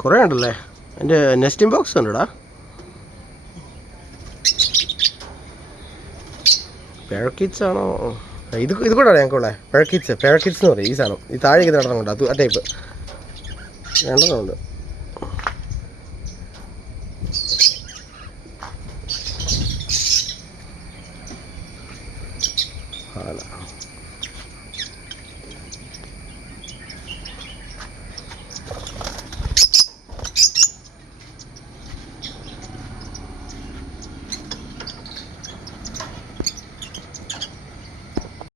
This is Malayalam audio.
കുറേ ഉണ്ടല്ലേ. എൻ്റെ നെസ്റ്റിംഗ് ബോക്സ് ഉണ്ടടാ. പാരക്കീറ്റ്സ് ആണോ? ഇത് കൂടെ ഞങ്ങൾക്കുള്ളത് പാരക്കീറ്റ്സ് എന്ന് പറയും ഈ സാധനം. ഈ താഴേക്ക് നടന്നുണ്ട് അത് ആ ടൈപ്പ് രണ്ടെണ്ണമുണ്ട്.